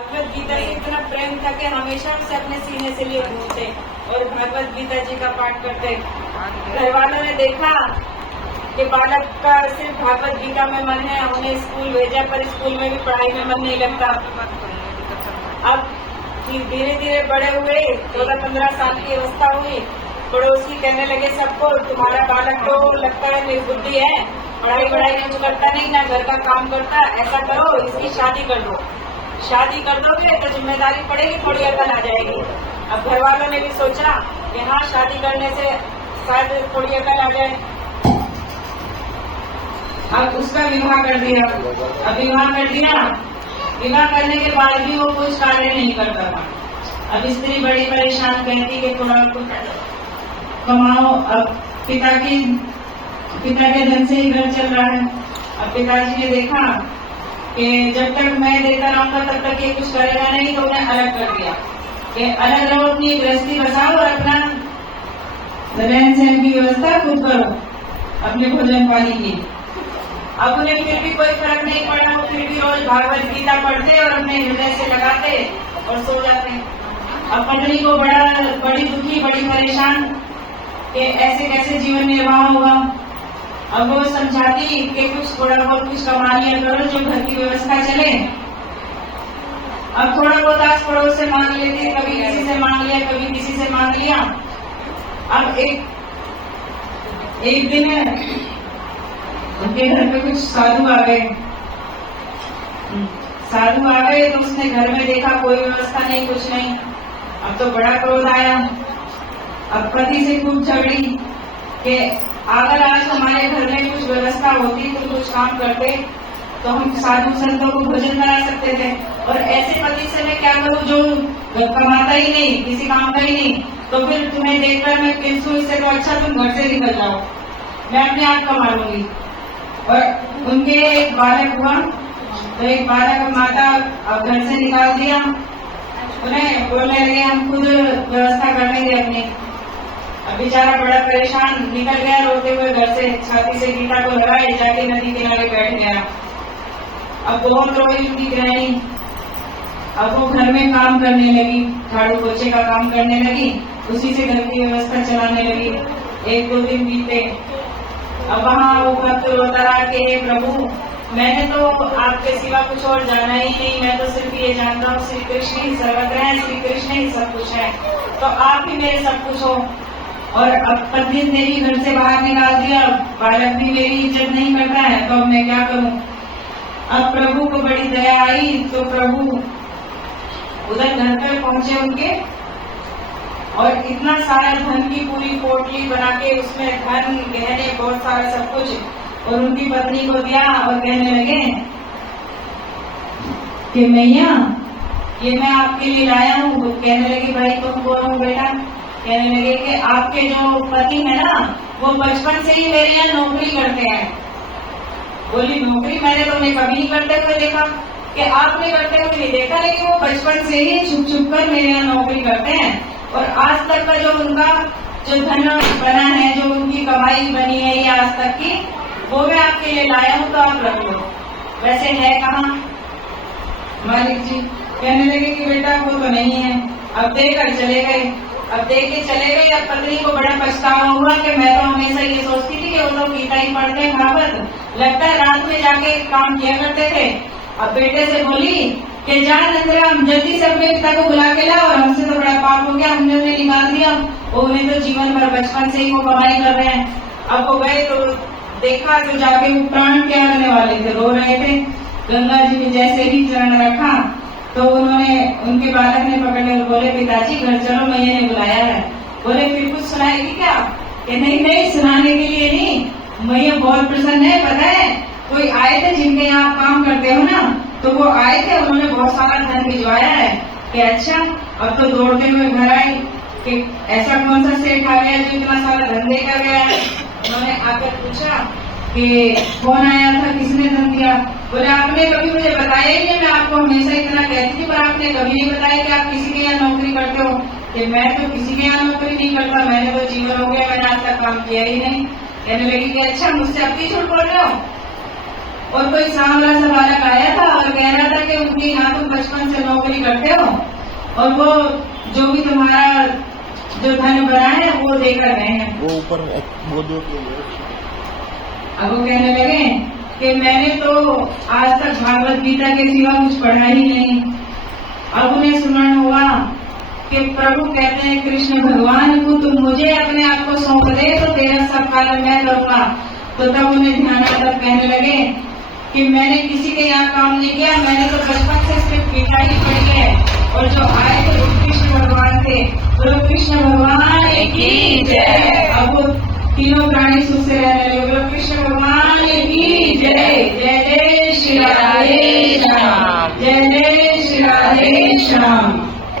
भगवत गीता से इतना प्रेम था कि हमेशा उसे अपने सीने से लिए घूमते और भगवत गीता जी का पाठ करते। घर वालों ने देखा कि बालक का सिर्फ भगवत गीता में मन है, उन्हें स्कूल भेजा पर स्कूल में भी पढ़ाई में मन नहीं लगता। अब धीरे धीरे बड़े हुए, 14-15 साल की अवस्था हुई, पड़ोसी कहने लगे सबको, तुम्हारा बालक तो लगता है निर्बुद्धि है, पढ़ाई वढ़ाई कुछ करता नहीं, ना घर का काम करता, ऐसा करो इसकी शादी कर दो। शादी कर दोगे तो जिम्मेदारी पड़ेगी, थोड़ी अकल आ जाएगी। अब घर वालों ने भी सोचा कि हाँ, शादी करने से शायद थोड़ी अकल आ जाए। अब उसका विवाह कर दिया। अब विवाह कर दिया, विवाह करने के बाद भी वो कुछ कार्य नहीं करता था। अब स्त्री बड़ी परेशान, कहती कि थोड़ा कमाओ। अब पिता के धन से ही घर चल रहा है। अब पिताजी ने देखा कि जब तक मैं देता रहूंगा तब तक ये कुछ करेगा नहीं, तो उन्हें अलग कर दिया कि अलग रहो, अपनी गृहस्थी बसाओ और अपना रहन सहन की व्यवस्था खुद करो, अपने भोजन पानी की। अब उन्हें फिर भी कोई फर्क नहीं पड़ा, वो फिर भी रोज भागवत गीता पढ़ते और अपने हृदय से लगाते और सो जाते। अब पत्नी को बड़ी दुखी, बड़ी परेशान कि ऐसे कैसे जीवन निर्वाह होगा। अब वो समझाती कि कुछ थोड़ा बहुत कुछ कमा लिया करो जो घर की व्यवस्था चले। अब थोड़ा बहुत आस पड़ोस से मांग लेती, कभी किसी से मांग लिया, कभी किसी से मांग लिया। अब एक दिन उनके घर पे कुछ साधु आ गए। तो उसने घर में देखा कोई व्यवस्था नहीं, कुछ नहीं। अब तो बड़ा क्रोध आया। अब पति से खूब झगड़ी कि अगर आज हमारे घर में कुछ व्यवस्था होती, तो कुछ काम करते, तो हम साधु संतों को भोजन करा सकते थे। और ऐसे पति से मैं क्या करूं जो कमाता ही नहीं, किसी काम का ही नहीं। तो फिर तुम्हें देखकर मैं पिंसू, इससे तो अच्छा तुम घर से निकल जाओ, मैं अपने आप कमा लूंगी। और उनके एक बालक हुआ, तो एक बालक माता घर से निकाल दिया। उन्हें बोलने लगे हम खुद व्यवस्था कर लेंगे अपनी। अब बेचारा बड़ा परेशान निकल गया रोते हुए घर से, छाती से गीता को लगाए, जाके नदी किनारे बैठ गया। अब बहुत रोई उनकी गृहिणी। अब वो घर में काम करने लगी, झाड़ू पोछे का काम करने लगी, उसी से घर की व्यवस्था चलाने लगी। 1-2 दिन बीते। अब वहाँ वो भक्त रोता रहा कि हे प्रभु, मैंने तो आपके सिवा कुछ और जाना ही नहीं, मैं तो सिर्फ ये जानता हूँ श्री कृष्ण ही सर्वत्र है, श्री कृष्ण ही सब कुछ है, तो आप ही मेरे सब कुछ हो। और अब पत्नी ने भी घर से बाहर निकाल दिया, बालक भी मेरी इज्जत नहीं करता है, तो अब मैं क्या करूं। अब प्रभु को बड़ी दया आई, तो प्रभु उधर घर पर पहुंचे उनके, और इतना सारा धन की पूरी पोटली बना के उसमें धन गहने बहुत सारा सब कुछ, और उनकी पत्नी को दिया और कहने लगे कि मैया ये मैं आपके लिए लाया हूँ। कहने लगी भाई तुम कौन हो बेटा। कहने लगे कि आपके जो पति है ना, वो बचपन से ही मेरे यहाँ नौकरी करते हैं। बोली नौकरी मैंने तो उन्हें कभी नहीं करते हुए देखा, कि आपने करते हुए नहीं देखा, लेकिन वो बचपन से ही छुप छुप कर मेरे यहाँ नौकरी करते हैं। और आज तक का जो उनका जो धन बना है, जो उनकी कमाई बनी है ये आज तक की, वो मैं आपके लिए लाया हूँ, तो आप रख लो। वैसे है कहाँ मालिक जी। कहने लगे कि बेटा वो तो नहीं है। अब देकर चले गए। अब देख के चले गए। अब पत्नी को बड़ा पछतावा हुआ कि मैं तो हमेशा ये सोचती थी कि वो तो गीता ही पढ़ते हैं, भागवत लगता है रात में जाके काम किया करते थे। अब बेटे से बोली कि जा नंदराम जल्दी से अपने पिता को बुला के लाओ, और हमसे तो बड़ा पाप हो गया, हमने उन्हें निकाल दिया, वो उन्हें तो जीवन भर बचपन से ही वो कमाई कर रहे हैं। अब वो गए तो देखा तो जाके वो प्राण त्यागने वाले थे, रो रहे थे। गंगा जी ने जैसे ही चरण रखा तो उन्होंने, उनके बालक ने पकड़ लिया और बोले पिताजी घर चलो, मैया ने बुलाया है। बोले फिर कुछ सुनाएगी क्या। कि नहीं सुनाने के लिए नहीं, मैया बहुत प्रसन्न है, पता है कोई आए थे जिनके यहाँ आप काम करते हो ना, तो वो आए थे, उन्होंने बहुत सारा धन भिजवाया है। कि अच्छा। अब तो दौड़ते हुए घर आए कि ऐसा कौन सा सेठ आ गया जो इतना सारा धन देकर गया है। उन्होंने आकर पूछा कि कौन आया था, किसने धन दिया। बोले आपने कभी मुझे बताया ही नहीं, मैं आपको हमेशा इतना कहती थी, पर आपने कभी नहीं बताया कि आप किसी के यहाँ नौकरी करते हो। कि मैं तो किसी के यहाँ नौकरी नहीं करता, मैंने तो जीवन हो गया, मैंने आज तक काम किया ही नहीं। कहने लगी कि अच्छा मुझसे अब भी झूठ बोल रहे हो। और कोई सांवला सा बालक आया था और कह रहा था कि उनकी यहाँ तुम बचपन से नौकरी करते हो और वो जो भी तुम्हारा जो धन बना है वो देकर गए हैं। वो ऊपर वो दो अब वो कहने लगे कि मैंने तो आज तक भागवत गीता के सिवा कुछ पढ़ा ही नहीं। अब उन्हें स्मरण हुआ कि प्रभु कहते हैं कृष्ण भगवान को तुम मुझे अपने आप को सौंप दे तो तेरा सब कार्य मैं करूँगा। तो तब उन्हें ध्यान आता, कहने लगे कि मैंने किसी के यहाँ काम नहीं किया, मैंने तो बचपन से सिर्फ गीता ही पढ़ी है और जो आए थे वो कृष्ण भगवान थे। बोलो कृष्ण भगवान की जय। अब वो तीनों प्राणी सुख से रहने लगे। बोलो कृष्ण भगवान की जय। जय जय श्री राधे श्याम। जय जय श्री राधे श्याम।